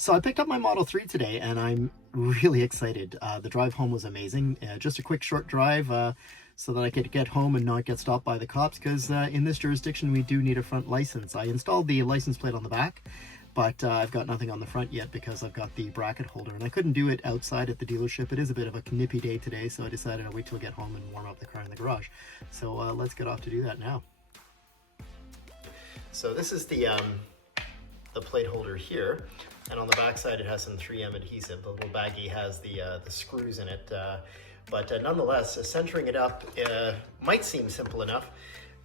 So I picked up my Model 3 today and I'm really excited. The drive home was amazing. Just a quick short drive so that I could get home and not get stopped by the cops because in this jurisdiction we do need a front license. I installed the license plate on the back, but I've got nothing on the front yet because I've got the bracket holder and I couldn't do it outside at the dealership. It is a bit of a nippy day today, so I decided I'd wait till I get home and warm up the car in the garage. So let's get off to do that now. So this is the plate holder here, and on the back side it has some 3M adhesive. The little baggie has the screws in it, but nonetheless, centering it up might seem simple enough,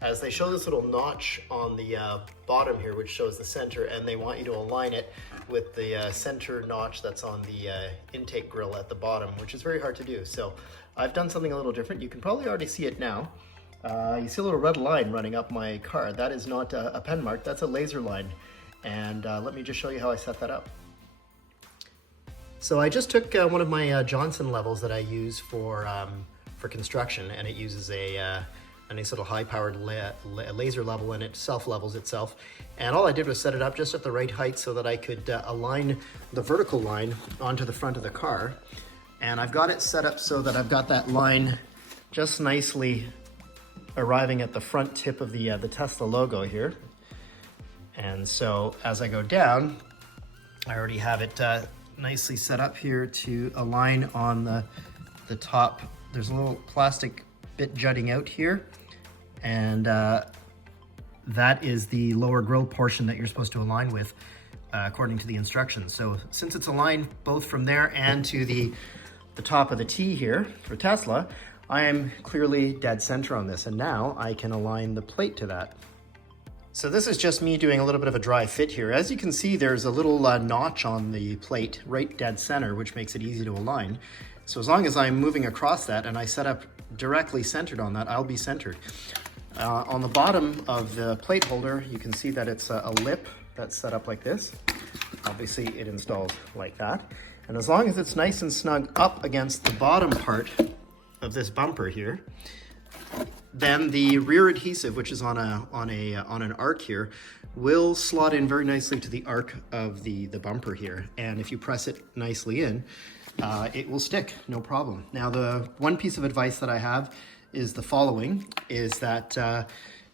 as they show this little notch on the bottom here which shows the center, and they want you to align it with the center notch that's on the intake grill at the bottom, which is very hard to do. So I've done something a little different. You can probably already see it now. You see a little red line running up my car. That is not a pen mark, that's a laser line. And let me just show you how I set that up. So I just took one of my Johnson levels that I use for construction, and it uses a nice little high-powered laser level, and it self-levels itself. And all I did was set it up just at the right height so that I could align the vertical line onto the front of the car. And I've got it set up so that I've got that line just nicely arriving at the front tip of the Tesla logo here. And so as I go down, I already have it nicely set up here to align on the top. There's a little plastic bit jutting out here, and that is the lower grille portion that you're supposed to align with according to the instructions. So since it's aligned both from there and to the top of the T here for Tesla, I am clearly dead center on this, and now I can align the plate to that. So this is just me doing a little bit of a dry fit here. As you can see, there's a little notch on the plate right dead center, which makes it easy to align. So as long as I'm moving across that and I set up directly centered on that, I'll be centered. On the bottom of the plate holder, you can see that it's a lip that's set up like this. Obviously it installs like that. And as long as it's nice and snug up against the bottom part of this bumper here, then the rear adhesive, which is on an arc here, will slot in very nicely to the arc of the bumper here. And if you press it nicely in, it will stick, no problem. Now, the one piece of advice that I have is the following, is that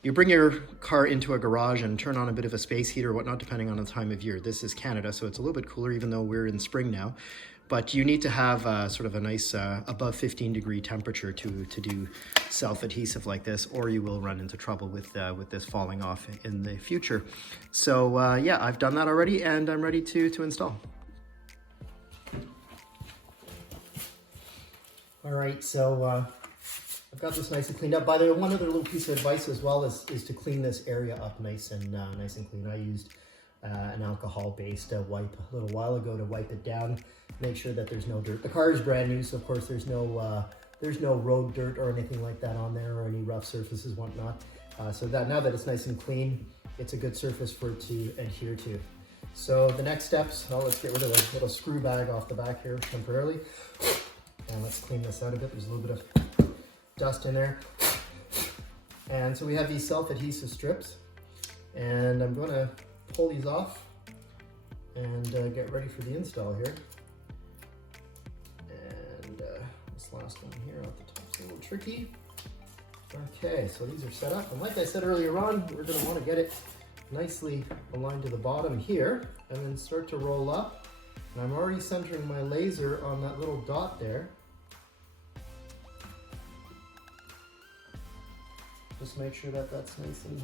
you bring your car into a garage and turn on a bit of a space heater or whatnot, depending on the time of year. This is Canada, so it's a little bit cooler, even though we're in spring now. But you need to have sort of a nice above 15-degree temperature to do self-adhesive like this, or you will run into trouble with this falling off in the future. So yeah, I've done that already, and I'm ready to install. All right, so I've got this nice and cleaned up. By the way, one other little piece of advice as well is to clean this area up nice and clean. I used an alcohol-based wipe a little while ago to wipe it down, make sure that there's no dirt. The car is brand new, so of course there's no road dirt or anything like that on there, or any rough surfaces, whatnot. So that now that it's nice and clean, it's a good surface for it to adhere to. So the next steps, well, let's get rid of the little screw bag off the back here temporarily, and let's clean this out a bit. There's a little bit of dust in there. And so we have these self-adhesive strips, and I'm going to pull these off and get ready for the install here. And this last one here at the top's a little tricky. Okay, so these are set up, and like I said earlier on, we're going to want to get it nicely aligned to the bottom here, and then start to roll up. And I'm already centering my laser on that little dot there. Just make sure that that's nice and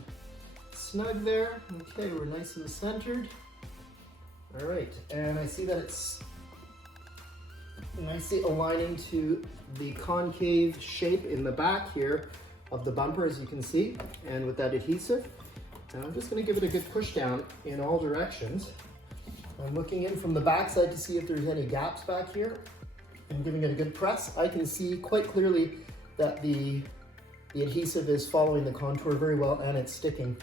snug there. Okay, we're nice and centered. All right, and I see that it's nicely aligning to the concave shape in the back here of the bumper, as you can see, and with that adhesive. And I'm just going to give it a good push down in all directions. I'm looking in from the back side to see if there's any gaps back here, and giving it a good press. I can see quite clearly that the adhesive is following the contour very well, and it's sticking.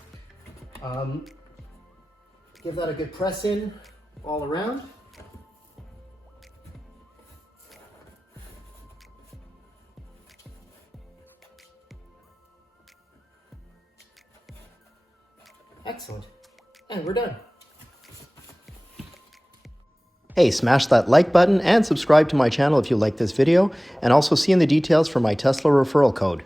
Give that a good press in all around. Excellent. And we're done. Hey, smash that like button and subscribe to my channel if you like this video, and also see in the details for my Tesla referral code.